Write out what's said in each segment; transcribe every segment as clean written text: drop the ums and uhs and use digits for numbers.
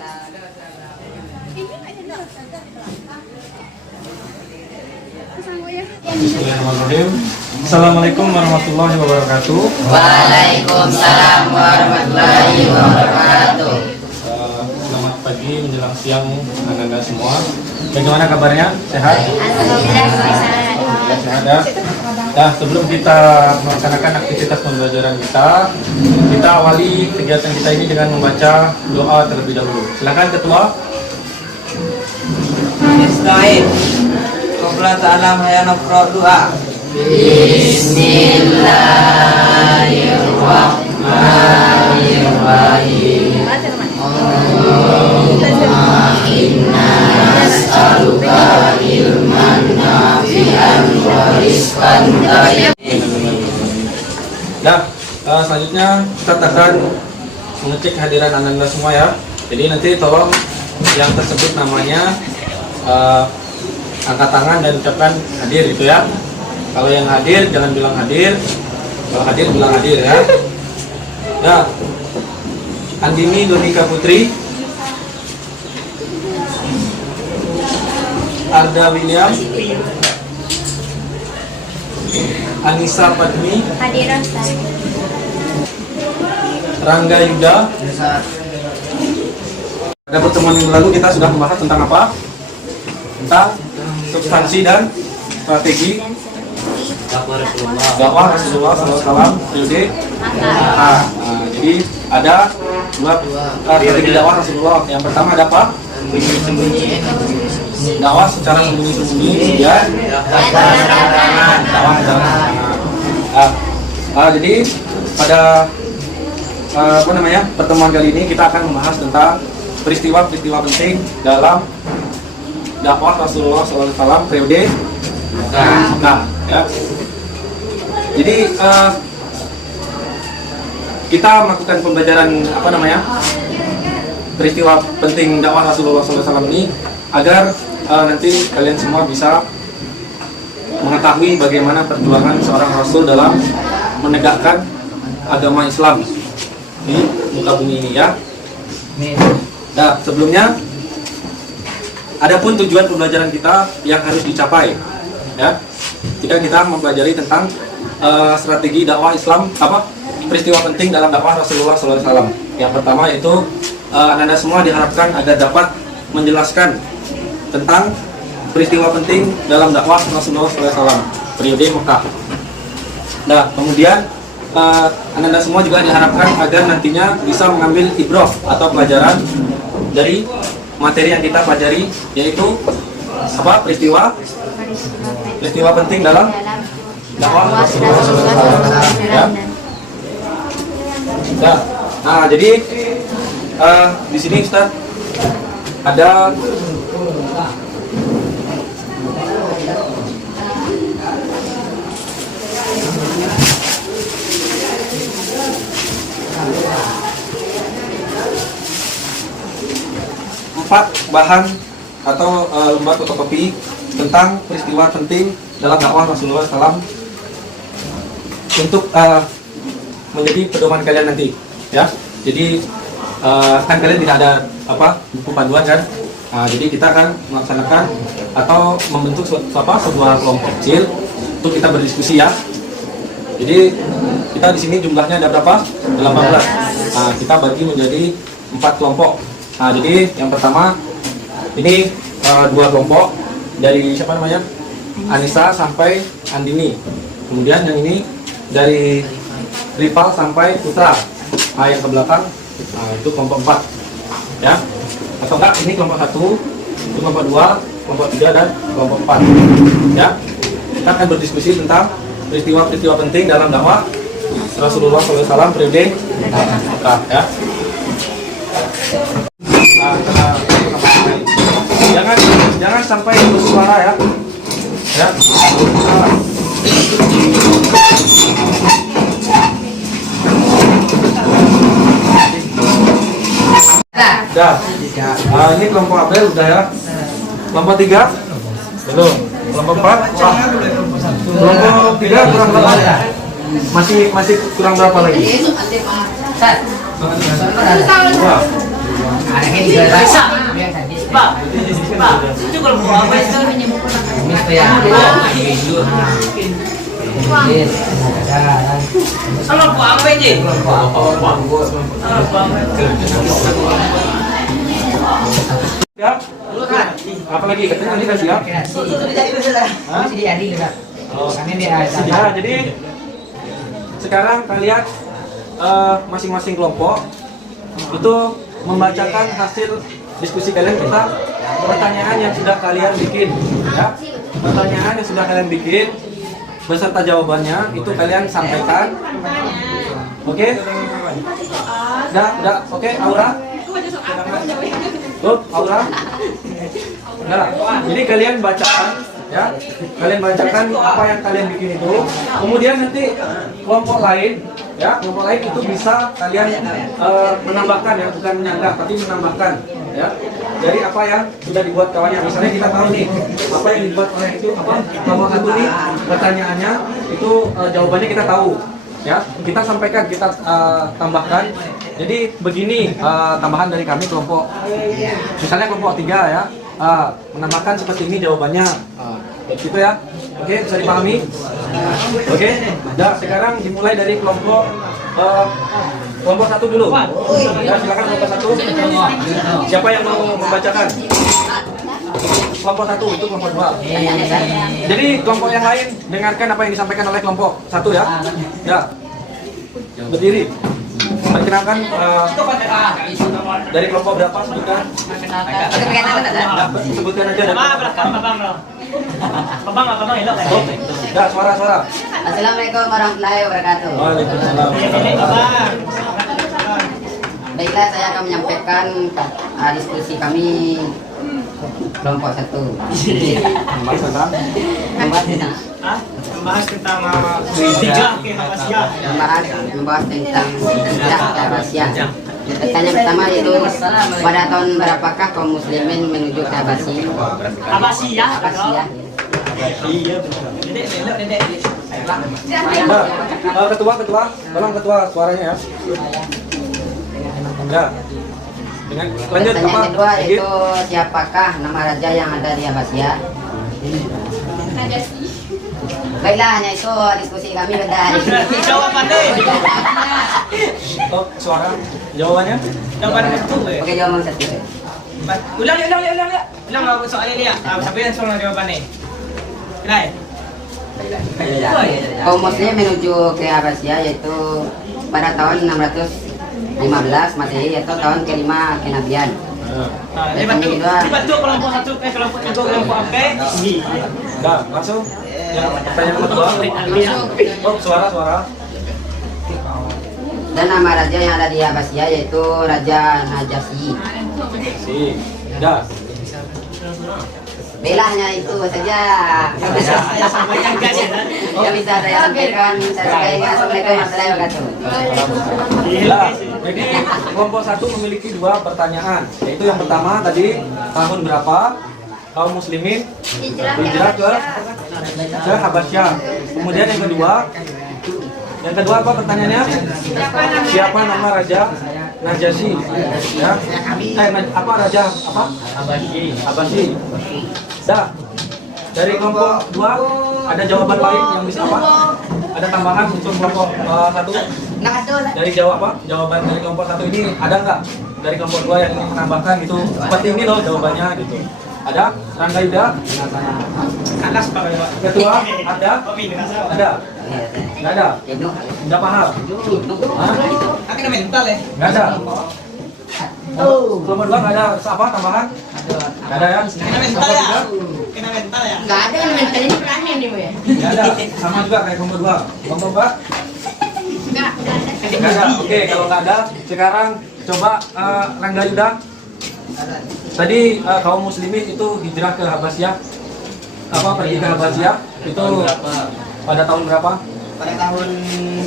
Bismillahirrahmanirrahim. Assalamualaikum warahmatullahi wabarakatuh. Waalaikumsalam warahmatullahi wabarakatuh. Selamat pagi menjelang siang anak-anak semua. Bagaimana kabarnya? Sehat? Alhamdulillah Sehat ya. Nah, sebelum kita melaksanakan aktivitas pembelajaran kita awali kegiatan kita ini dengan membaca doa terlebih dahulu. Silakan ketua. Bismillahirrahmanirrahim. Qabla ta'ala ya naqra doa. Bismillahirrahmanirrahim. Allahumma inna nas'aluka ilman nafi'an wa rizqan thayyiban. Nah, selanjutnya kita akan mengecek kehadiran anda semua ya. Jadi nanti tolong yang tersebut namanya angkat tangan dan ucapkan hadir itu ya. Kalau yang hadir jangan bilang hadir, kalau hadir bilang hadir ya. Nah, Andini Donika Putri, Arda William, Anissa Padmi, Hadiran Ustaz. Rangga Yuda. Pada pertemuan yang lalu kita sudah membahas tentang apa? Tentang substansi dan strategi dakwah Rasulullah SAW periode Makkah. Jadi ada dua strategi dakwah Rasulullah. Yang pertama ada apa? Dakwah secara sembunyi-sembunyi, ya. Dakwah secara keterangan. Jadi pada pertemuan kali ini kita akan membahas tentang peristiwa-peristiwa penting dalam dakwah Rasulullah SAW periode Makkah. Ya. Jadi kita melakukan pembelajaran peristiwa penting dakwah Rasulullah SAW ini agar nanti kalian semua bisa mengetahui bagaimana perjuangan seorang Rasul dalam menegakkan agama Islam di muka bumi ini ya. Nah, sebelumnya adapun tujuan pembelajaran kita yang harus dicapai ya. Jika kita mempelajari tentang strategi dakwah Islam, peristiwa penting dalam dakwah Rasulullah SAW. Yang pertama yaitu anda semua diharapkan agar dapat menjelaskan tentang peristiwa penting dalam dakwah Rasulullah SAW periode Mekah. Nah, kemudian anda semua juga diharapkan agar nantinya bisa mengambil ibrah atau pelajaran dari materi yang kita pelajari, yaitu peristiwa penting dalam dakwah Rasulullah SAW. Ya. Nah, jadi di sini Ustaz ada empat bahan atau lembar fotokopi tentang peristiwa penting dalam dakwah Rasulullah SAW untuk menjadi pedoman kalian nanti ya. Jadi kan kalian tidak ada buku panduan kan. Jadi kita akan melaksanakan atau membentuk sebuah kelompok kecil untuk kita berdiskusi ya. Jadi kita di sini jumlahnya ada berapa? 18. Kita bagi menjadi 4 kelompok. Jadi yang pertama ini 2 kelompok dari siapa namanya? Anissa sampai Andini. Kemudian yang ini dari Ripal sampai Putra. Yang ke belakang itu kelompok 4 ya. Atau enggak ini kelompok 1, itu kelompok 2, kelompok 3 dan kelompok 4 ya. Kita akan berdiskusi tentang peristiwa-peristiwa penting dalam dakwah Rasulullah SAW periode Makkah ya. Jangan sampai bersuara ya. Ya. Dah. Ini kelompok Abel udah ya. Kelompok 3 belum. Kelompok 4 kelompok 3 kurang berapa? Masih kurang berapa lagi? 2. Anaknya juga rasa. Pak, itu kalau mau apa itu? Ini tuh yang Kalau mau apa aja? Siap? Apa lagi? Katanya nanti udah siap? Hah? Oh, ya, jadi sekarang kalian masing-masing kelompok itu membacakan hasil diskusi kalian tentang pertanyaan yang sudah kalian bikin, ya. Pertanyaan yang sudah kalian bikin beserta jawabannya itu kalian sampaikan. Oke? Udah, oke, Aura? Tuh, Aura? Nah, jadi kalian bacakan, ya. Kalian bacakan apa yang kalian bikin itu. Kemudian nanti kelompok lain, ya, kelompok lain itu bisa kalian menambahkan, ya, bukan menyanggah, tapi menambahkan, ya. Dari apa yang sudah dibuat kawannya. Misalnya kita tahu nih, apa yang dibuat oleh itu apa? Kelompok satu nih, pertanyaannya itu jawabannya kita tahu, ya. Kita sampaikan, kita tambahkan. Jadi begini tambahan dari kami kelompok, misalnya kelompok 3 ya, menambahkan seperti ini jawabannya, gitu ya. Oke, bisa dipahami? Oke, nah sekarang dimulai dari kelompok 1 dulu. Ya, silakan kelompok 1. Siapa yang mau membacakan? Kelompok 1 itu kelompok 2. Jadi kelompok yang lain dengarkan apa yang disampaikan oleh kelompok 1 ya. Ya, berdiri. Perkenalkan dari kelompok berapa, sebutkan. Sebutkan aja dari. Oh, ya, suara. Assalamualaikum warahmatullahi wabarakatuh. Waalaikumsalam. Baiklah, saya akan menyampaikan diskusi kami kelompok 1. Membahas tentang hijrah ke Habasyah. Membahas tentang hijrah ke Habasyah. Pertanyaan pertama yaitu pada tahun berapakah kaum muslimin menuju ke Habasyah? Habasyah. Nah, ketua, tolong ketua suaranya ya. Ya. Dengan lanjut Pertanyaan apa? kedua Sedikit. yaitu siapakah nama raja yang ada di Habasyah? Baiklah, hanya itu diskusi kami pada hari ini. Jawabannya. Oh, suara. Jawabannya? Jawaban itu. Oke, jawaban 1. Ulang soalnya lihat. Sampai yang soal jawabannya. Kenai. Kaum muslim menuju ke Habasyah yaitu pada tahun 615 Masehi atau tahun kelima kenabian. Dibantu kelompok 1 kelompok 2 kelompok apa? Dah, langsung. Ya, pertanyaan kedua. Oh, suara. Dan nama raja yang ada di Habasyah yaitu Raja Najasyi. Si. Dah. Belahnya itu saja. Saya sampaikan guys. Yang bisa saya sampaikan. Saya sampaikan. Assalamualaikum warahmatullahi wabarakatuh. Nah, jadi kelompok 1 memiliki 2 pertanyaan. Yaitu yang pertama tadi, tahun berapa kaum muslimin hijrah ke Habasyah. Kemudian yang kedua apa pertanyaannya? Siapa nama Raja Najasyi? Ya. Apa raja apa? Habasyi. Dah. Dari kelompok 2 ada jawaban lain yang bisa apa? Ada tambahan untuk kelompok 1? Dari jawaban dari kelompok 1 ini ada nggak? Dari kelompok 2 yang ingin menambahkan gitu? Seperti ini loh jawabannya gitu. Ada? Rangga Yuda? Anas Pak. Ketua? Ada? Ada? Nggak ada? Nggak paham? Hah? Akan mental ya. Nggak ada? Kelompok 2 nggak ada apa tambahan? Nggak ada ya? Kena mental ya. Kena mental ya. Nggak ada yang mental ini berani nih, Bu ya? Nggak ada? Sama juga kayak kelompok 2. Kelompok 4? Nggak ada. Nggak ada? Oke, kalau nggak ada, sekarang coba Rangga Yuda. Tadi kaum muslimin itu hijrah ke Habasyah, pergi ke Habasyah itu pada tahun berapa? Pada tahun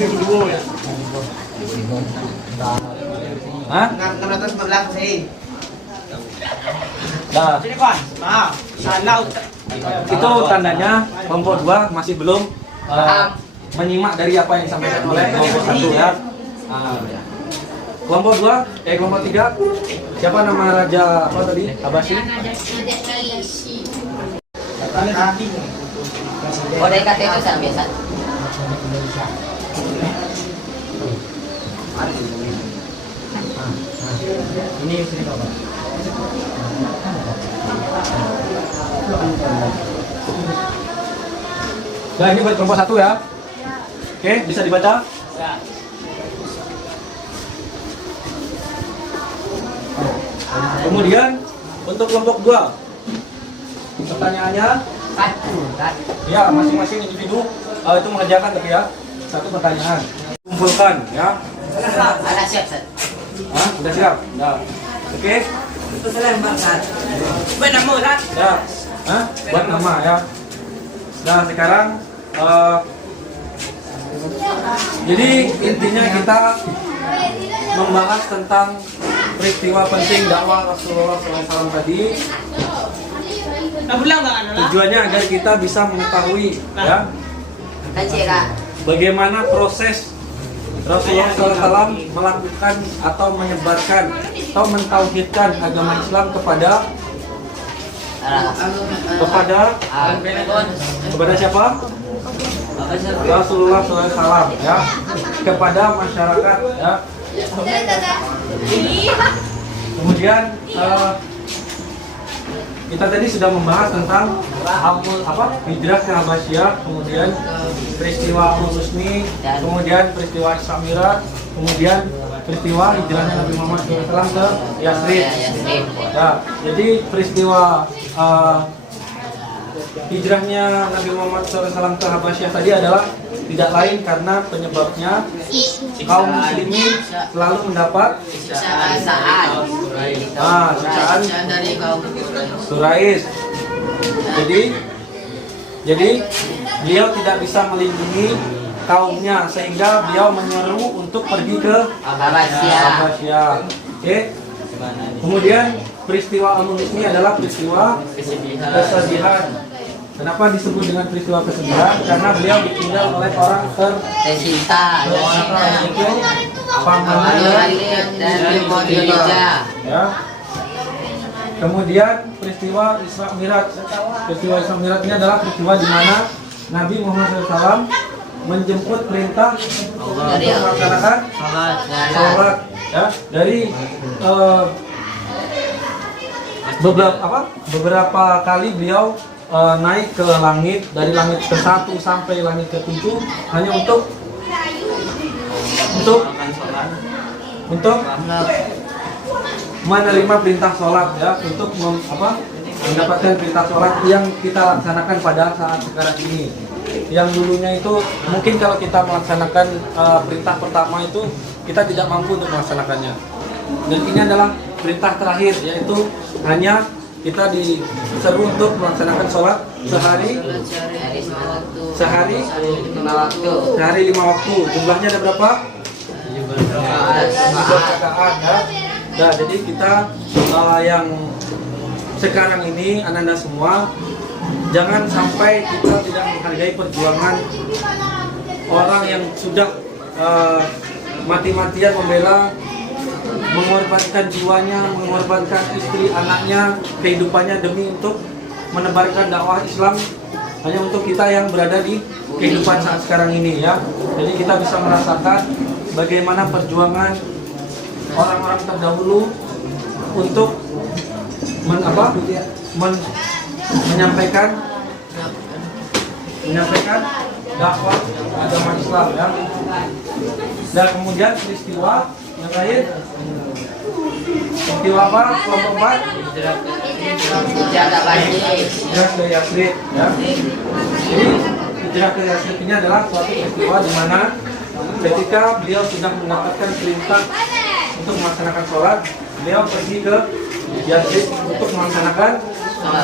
2002 ya. Hah? 615 sih. Nah, Sini kawan. Maaf. Salah. itu tandanya kelompok 2 masih belum menyimak dari apa yang disampaikan oleh kelompok 1 ya. Kelompok 2, kelompok 3 Siapa nama raja apa tadi? Habasyi? Oh, dari kata itu sama biasa. Ini istri Bapak. Nah, ini buat kelompok 1 ya. Oke, bisa dibaca? Kemudian untuk kelompok 2, pertanyaannya ya masing-masing individu itu mengerjakan tapi ya satu pertanyaan. Kumpulkan ya. Ada siap, Sat. Hah? Udah siap? Udah. Oke. Itu selembang kan. Buat nama kan? Ya. Hah? Buat nama ya. Nah sekarang jadi intinya kita membahas tentang peristiwa penting dakwah Rasulullah SAW tadi. Tujuannya agar kita bisa mengetahui ya Kan cira. bagaimana proses Rasulullah SAW melakukan atau menyebarkan atau mentauhidkan agama Islam kepada siapa? Rasulullah SAW ya, kepada masyarakat ya. Kemudian kita tadi sudah membahas tentang hijrah ke Habasyah, kemudian peristiwa Al-Husni, kemudian peristiwa Isra Mi'raj, kemudian peristiwa hijrahnya Nabi Muhammad SAW ke Yathrib. Ya, jadi peristiwa hijrahnya Nabi Muhammad SAW ke Habasyah tadi adalah tidak lain karena penyebabnya kaum muslimin selalu mendapat siksaan dari kaum Quraisy. Jadi beliau tidak bisa melindungi kaumnya sehingga beliau menyeru untuk pergi ke Habasyah. Oke. Kemudian peristiwa Al-Husni adalah peristiwa kesedihan. Kenapa disebut dengan peristiwa kesedihan? Karena beliau ditinggal oleh orang tercinta. itu pamannya dan Khadijah. ya. Kemudian peristiwa Isra Mi'raj. Peristiwa Isra Mi'raj ini adalah peristiwa di mana Nabi Muhammad SAW menjemput perintah untuk melaksanakan sholat ya, dari beberapa kali beliau naik ke langit, dari langit ke-1 sampai langit ke-7 hanya untuk menerima perintah sholat ya, untuk mendapatkan perintah sholat yang kita laksanakan pada saat sekarang ini. Yang dulunya itu mungkin kalau kita melaksanakan perintah pertama itu kita tidak mampu untuk melaksanakannya. Dan ini adalah perintah terakhir, yaitu hanya kita diseru untuk melaksanakan sholat sehari 5 waktu. Jumlahnya ada berapa? 17 rakaat ya. Nah, jadi kita yang sekarang ini anak-anak semua, jangan sampai kita tidak menghargai perjuangan orang yang sudah mati-matian membela, mengorbankan jiwanya, mengorbankan istri, anaknya, kehidupannya demi untuk menebarkan dakwah Islam hanya untuk kita yang berada di kehidupan saat sekarang ini ya. Jadi kita bisa merasakan bagaimana perjuangan orang-orang terdahulu untuk menyampaikan dakwah agama Islam ya. Dan kemudian peristiwa yang lain, peristiwa apa? Kelompok 4 hijrah ke Yathrib ya. Jadi hijrah ke Yathrib ini adalah suatu peristiwa di mana ketika beliau sudah mendapatkan perintah untuk melaksanakan sholat, beliau pergi ke Yathrib untuk melaksanakan apa?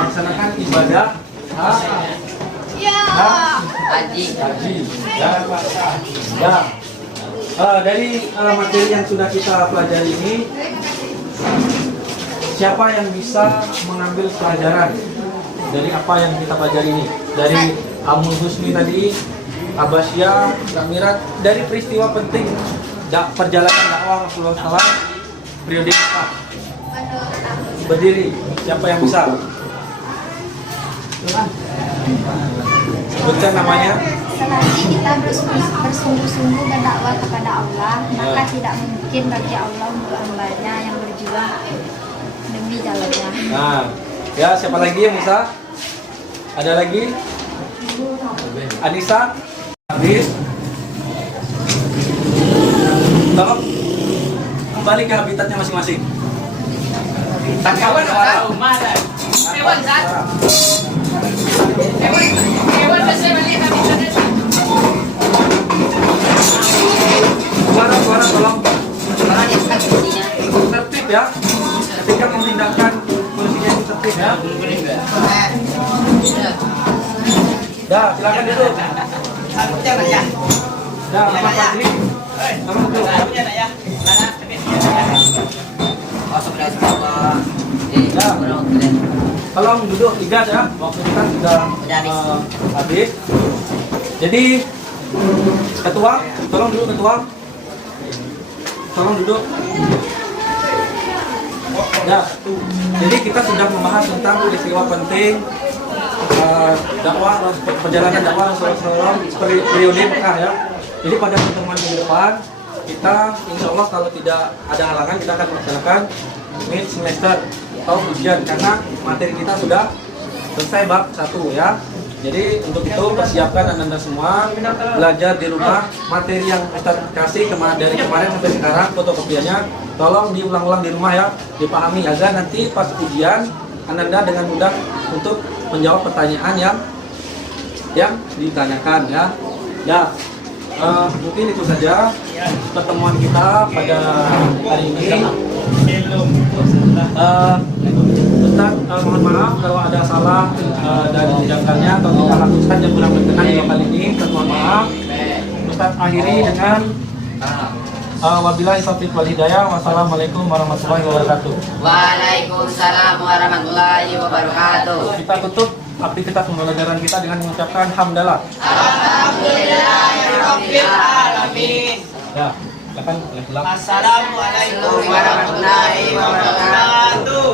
Melaksanakan ibadah haji. Ya. Dari materi yang sudah kita pelajari ini, siapa yang bisa mengambil pelajaran dari apa yang kita pelajari ini? Dari Amul Husni tadi, Abbasiyah, Mirat dari peristiwa penting perjalanan dakwah Rasulullah SAW periode apa? Berdiri. Siapa yang bisa? Sebutkan namanya. Selagi kita bersungguh-sungguh berdakwah kepada Allah, maka tidak mungkin bagi Allah untuk hambanya yang berjuang demi jalannya. Nah, ya siapa lagi yang bisa? Ada lagi? Anissa? Habis? Tolong kembali ke habitatnya masing-masing. Hewan tahu mana? Hewan kan? Hewan pasti melihat habitatnya. Suara tolong Orang yang kan kursinya. tertib ya. Ketika memindahkan kursinya itu tertib ya. Dah, silakan duduk. Dah, Ahmad Fadli. Kamu duduk. Ya. Tolong duduk, Igas ya. Waktu kita sudah habis. Jadi ketua, tolong duduk ketua. Tolong duduk. Ya. Jadi kita sudah membahas tentang peristiwa penting dakwah perjalanan dakwah Rasulullah periode Mekah ya. Jadi pada pertemuan minggu depan kita insya Allah kalau tidak ada halangan kita akan melaksanakan mid semester atau ujian karena materi kita sudah selesai bab 1 ya. Jadi untuk itu persiapkan anda semua belajar di rumah materi yang Ustaz kasih dari kemarin sampai sekarang fotokopiannya tolong diulang-ulang di rumah ya, dipahami agar nanti pas ujian anda dengan mudah untuk menjawab pertanyaan yang ditanyakan ya. Ya, mungkin itu saja pertemuan kita pada hari ini. Ustaz, mohon maaf kalau ada salah dan janggalnya atau salah Ustaz yang kurang berkenan di kali ini. Mohon maaf. Ustaz akhiri dengan wabillahi taufiq wal hidayah. Wassalamualaikum warahmatullahi wabarakatuh. Waalaikumsalam warahmatullahi wabarakatuh. Kita tutup aktivitas pembelajaran kita dengan mengucapkan hamdalah. Alhamdulillahirabbil alamin. Ya, silakan Assalamualaikum warahmatullahi wabarakatuh.